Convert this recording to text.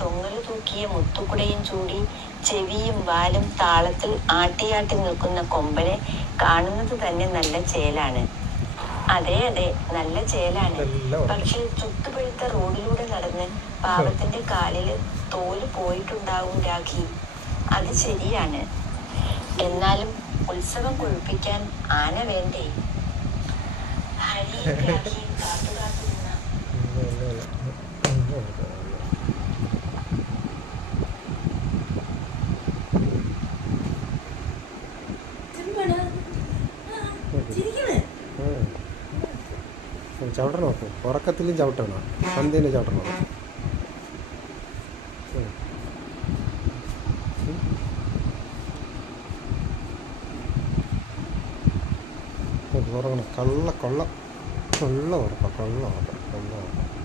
തൊങ്ങല് തൂക്കിയ മുത്തുക്കുടയും ചൂടി ചെവിയും വാലും താളത്തിൽ ആട്ടിയാട്ടി നിൽക്കുന്ന കൊമ്പനെ കാണുന്നത് തന്നെ നല്ല ചേലാണ്. അതെ അതെ, നല്ല ചേലാണ്. പക്ഷെ ചുട്ടുപഴുത്ത റോഡിലൂടെ നടന്ന് പാവത്തിന്റെ കാലില് തോല് പോയിട്ടുണ്ടാവും രാഖി. അത് ശരിയാണ്. എന്നാലും ഉത്സവം കൊഴുപ്പിക്കാൻ ആന വേണ്ടേ? ഹരിയും രാഖിയും കാത്തുകാത്തുനിന്ന ചവിട്ടണം നോക്കൂ. ഉറക്കത്തിലും ചവിട്ടണം, സന്ധ്യനെ ചവിട്ടണം. ഉറങ്ങണം. കൊള്ള ഉറക്കം.